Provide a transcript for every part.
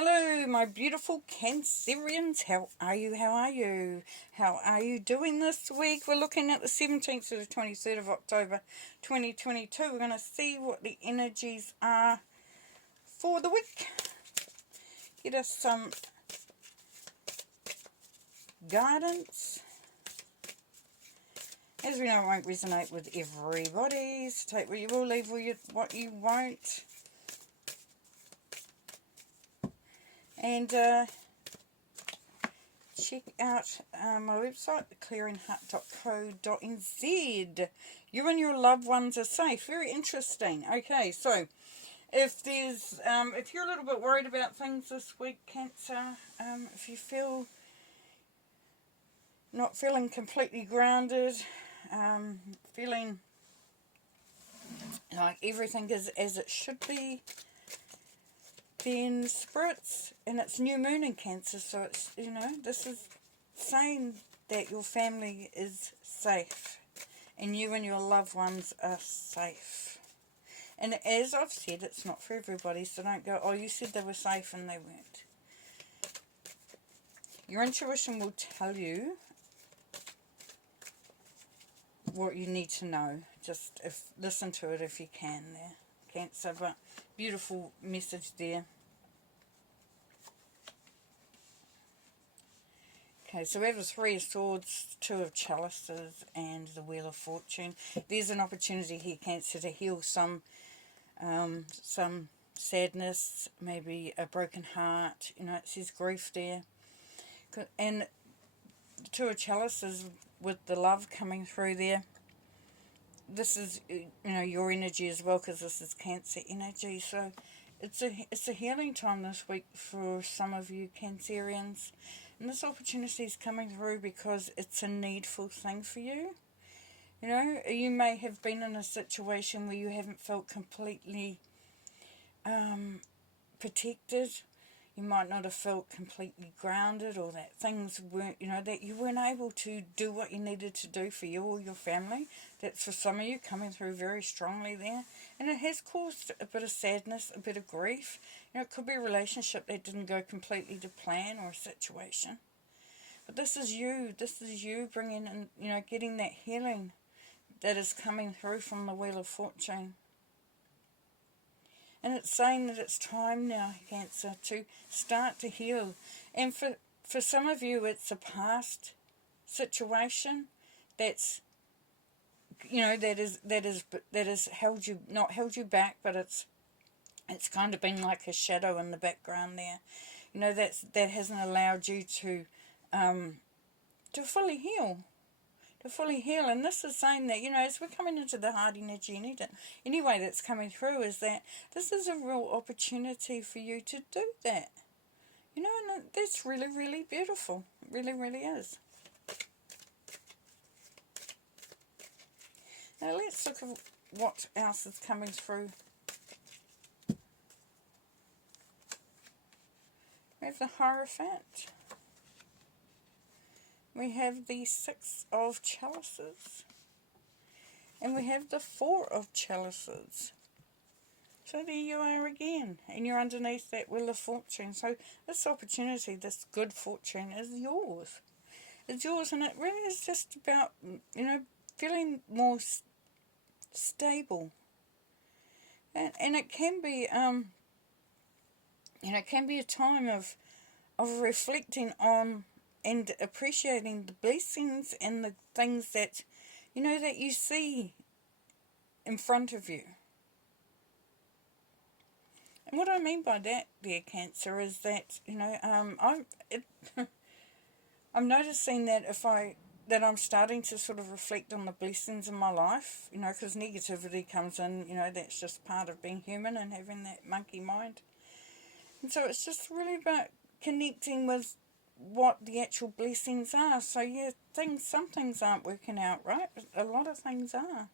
Hello, my beautiful Cancerians. How are you? How are you? How are you doing this week? We're looking at the 17th to the 23rd of October 2022. We're going to see what the energies are for the week. Get us some guidance. As we know, it won't resonate with everybody, so take what you will, leave what you won't. And check out my website, clearingheart.co.nz. You and your loved ones are safe. Very interesting. Okay, so if there's if you're a little bit worried about things this week, Cancer, if you feel not feeling completely grounded, feeling like everything is as it should be, then spirits, and it's new moon in Cancer, so it's, you know, this is saying that your family is safe and you and your loved ones are safe. And as I've said, it's not for everybody, so don't go, oh, you said they were safe and they weren't. Your intuition will tell you what you need to know. Just listen to it if you can there, Cancer. But beautiful message there. Okay, so we have the Three of Swords, Two of Chalices, and the Wheel of Fortune. There's an opportunity here, Cancer, to heal some sadness, maybe a broken heart. You know, it says grief there. And the Two of Chalices with the love coming through there. This is, you know, your energy as well, because this is Cancer energy. So it's a healing time this week for some of you Cancerians. And this opportunity is coming through because it's a needful thing for you. You know, you may have been in a situation where you haven't felt completely protected. You might not have felt completely grounded, or that things weren't, you know, that you weren't able to do what you needed to do for you or your family. That's for some of you coming through very strongly there. And it has caused a bit of sadness, a bit of grief. You know, it could be a relationship that didn't go completely to plan, or a situation. But this is you bringing in, you know, getting that healing that is coming through from the Wheel of Fortune. And it's saying that it's time now, Cancer, to start to heal. And for some of you, it's a past situation that's, you know, that is held you, not held you back, but it's kind of been like a shadow in the background there. You know, that hasn't allowed you to fully heal. And this is saying that, you know, as we're coming into the hard energy, anyway, that's coming through is that this is a real opportunity for you to do that. You know, and that's really, really beautiful. It really, really is. Now let's look at what else is coming through. We have the Hierophant. We have the Six of Chalices. And we have the Four of Chalices. So there you are again. And you're underneath that Wheel of Fortune. So this opportunity, this good fortune is yours. It's yours, and it really is just about, you know, feeling more stable. And it can be, you know, it can be a time of reflecting on and appreciating the blessings and the things that, you know, that you see in front of you. And what I mean by that, dear Cancer, is that, you know, I'm noticing that I'm starting to sort of reflect on the blessings in my life, you know, because negativity comes in, you know, that's just part of being human and having that monkey mind. And so it's just really about connecting with what the actual blessings are. So yeah, some things aren't working out right, but a lot of things are.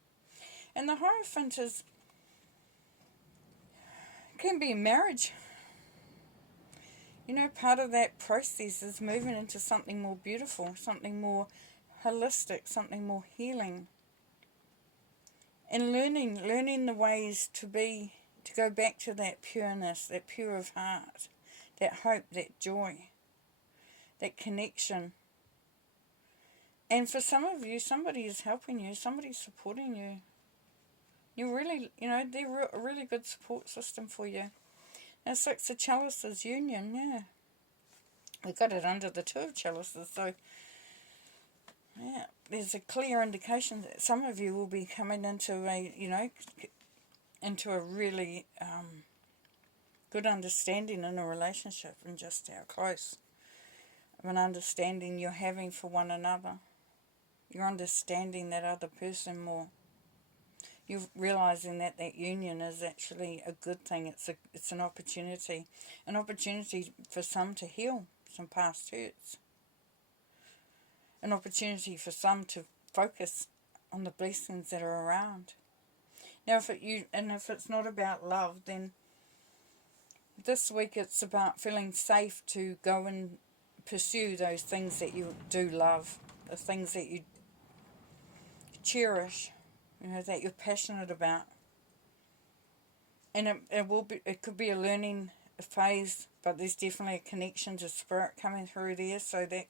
And the Hierophant can be a marriage. You know, part of that process is moving into something more beautiful, something more holistic, something more healing. And learning the ways to go back to that pureness, that pure of heart, that hope, that joy, that connection. And for some of you, somebody is helping you, somebody's supporting you. You're really, they're a really good support system for you. Now, 6 of chalices, union, yeah. We got it under the 2 of chalices, so, yeah, there's a clear indication that some of you will be coming into a really good understanding in a relationship, and just how close of an understanding you're having for one another. You're understanding that other person more. You're realizing that that union is actually a good thing. It's an opportunity for some to heal some past hurts, an opportunity for some to focus on the blessings that are around. Now, if it's not about love, then this week it's about feeling safe to go and pursue those things that you do love, the things that you cherish, that you're passionate about. And it could be a learning phase, but there's definitely a connection to spirit coming through there, so that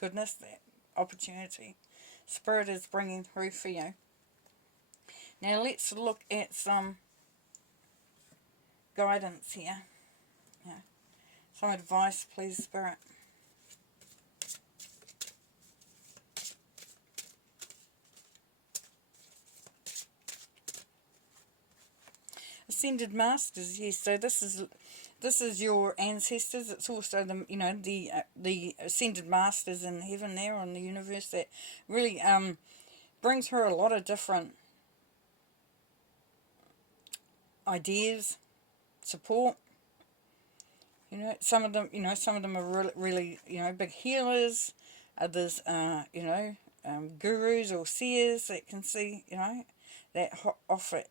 goodness, that opportunity, spirit is bringing through for you. Now let's look at some guidance here. Yeah. Some advice, please, spirit. Ascended Masters, yes. So this is your ancestors. It's also the Ascended Masters in heaven there, on the universe, that really brings through a lot of different ideas, support. Some of them are really big healers. Others are gurus or seers that can see, that offer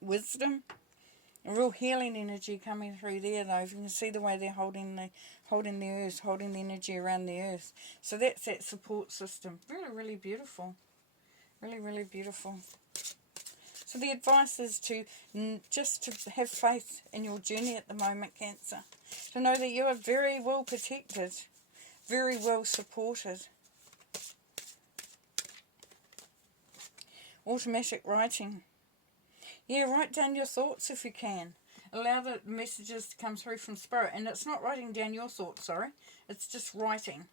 wisdom. A real healing energy coming through there, though. If you can see the way they're holding the earth, holding the energy around the earth. So that's that support system. Really, really beautiful. Really, really beautiful. So the advice is just to have faith in your journey at the moment, Cancer. To know that you are very well protected, very well supported. Automatic writing. Yeah, write down your thoughts if you can. Allow the messages to come through from spirit. And it's not writing down your thoughts, sorry. It's just writing.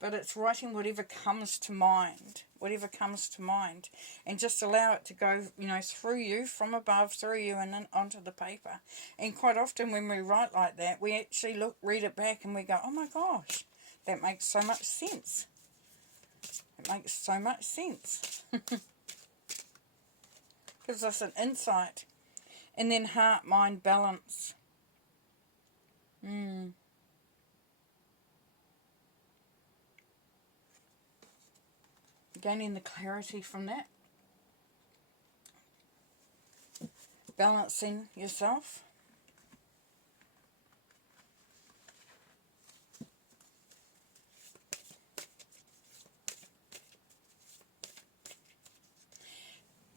But it's writing whatever comes to mind. Whatever comes to mind. And just allow it to go, through you, from above, through you, and then onto the paper. And quite often when we write like that, we actually read it back and we go, oh my gosh, that makes so much sense. It makes so much sense. Gives us an insight. And then heart, mind, balance. Gaining the clarity from that. Balancing yourself.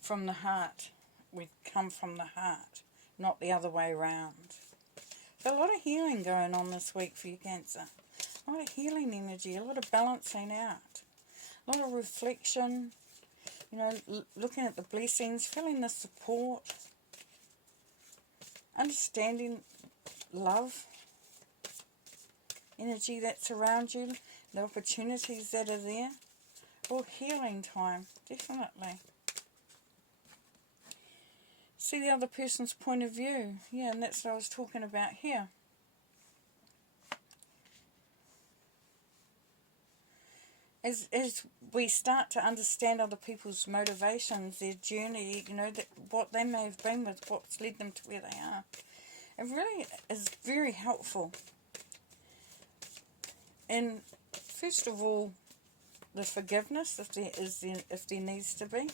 From the heart. We come from the heart, not the other way around. So a lot of healing going on this week for you, Cancer. A lot of healing energy, a lot of balancing out. A lot of reflection, looking at the blessings, feeling the support, understanding love, energy that's around you, the opportunities that are there. All healing time, definitely. See the other person's point of view. Yeah, and that's what I was talking about here. As we start to understand other people's motivations, their journey, what they may have been with, what's led them to where they are, it really is very helpful. And first of all, the forgiveness, if there needs to be.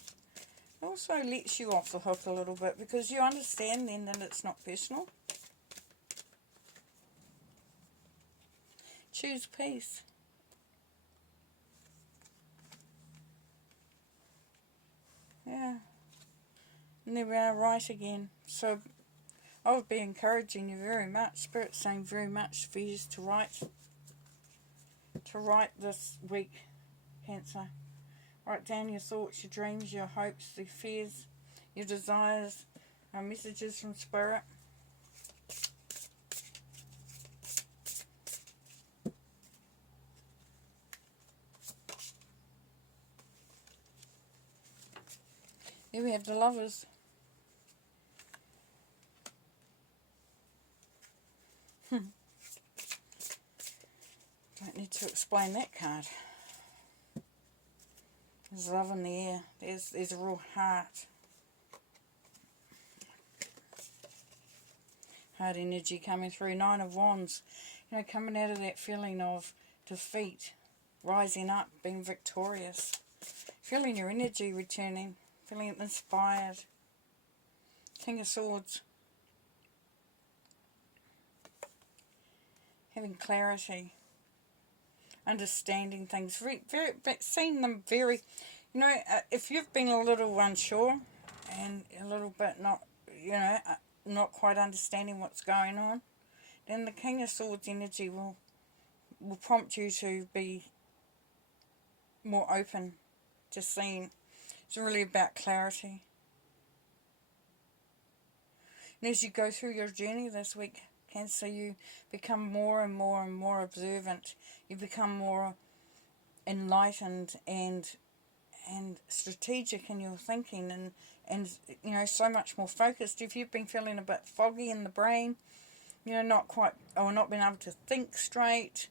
It also lets you off the hook a little bit, because you understand then that it's not personal. Choose peace. Yeah. And there we are, right again. So I would be encouraging you very much. Spirit's saying very much for you to write this week, Cancer. Write down your thoughts, your dreams, your hopes, your fears, your desires, messages from Spirit. Here we have the Lovers. Don't need to explain that card. There's love in the air. There's a real heart. Heart energy coming through. 9 of Wands. You know, coming out of that feeling of defeat. Rising up. Being victorious. Feeling your energy returning. Feeling inspired. King of Swords. Having clarity. Understanding things. Very, seeing them very... You know, if you've been a little unsure and a little bit not, you know, not quite understanding what's going on, then the King of Swords energy will prompt you to be more open to seeing. It's really about clarity. And as you go through your journey this week, Cancer, you become more and more and more observant. You become more enlightened and strategic in your thinking and you know, so much more focused. If you've been feeling a bit foggy in the brain, you know, not quite, or not being able to think straight,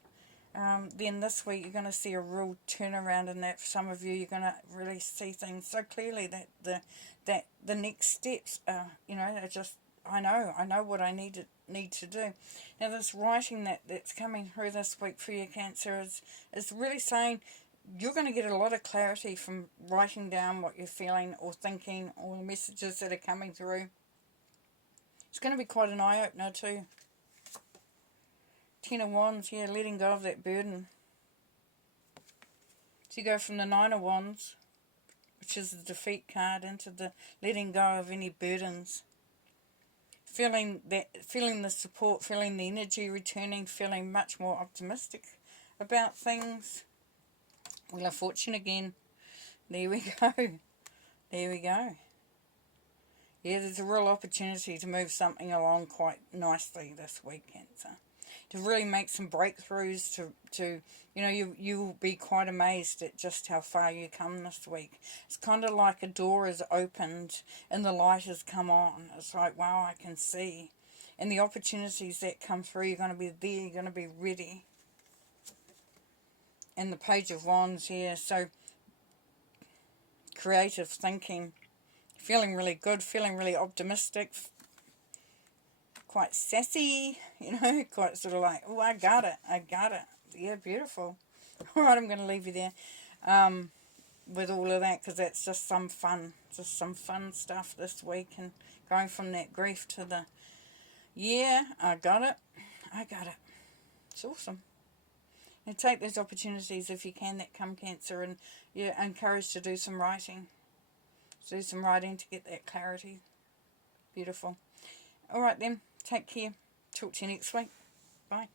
then this week you're going to see a real turnaround in that. For some of you, you're going to really see things so clearly that the next steps are, you know, are just, I know what I need to do. Now this writing that's coming through this week for you, Cancer, is really saying you're going to get a lot of clarity from writing down what you're feeling or thinking, or the messages that are coming through. It's going to be quite an eye-opener too. 10 of Wands, yeah, letting go of that burden. So you go from the 9 of Wands, which is the defeat card, into the letting go of any burdens. Feeling the support, feeling the energy returning, feeling much more optimistic about things. Wheel of Fortune again. There we go. There we go. Yeah, there's a real opportunity to move something along quite nicely this week, Cancer. To really make some breakthroughs, to you know, you will be quite amazed at just how far you come this week. It's kind of like a door is opened and the light has come on. It's like, wow, I can see. And the opportunities that come through, you're going to be there, you're going to be ready. And the Page of Wands here, so creative thinking, feeling really good, feeling really optimistic, quite sassy, you know, quite sort of like, oh, I got it. Yeah, beautiful. All right, I'm going to leave you there with all of that, because that's just some fun stuff this week, and going from that grief to the, yeah, I got it. It's awesome. And take those opportunities if you can that come, Cancer, and you're encouraged to do some writing. Do some writing to get that clarity. Beautiful. All right then, take care. Talk to you next week. Bye.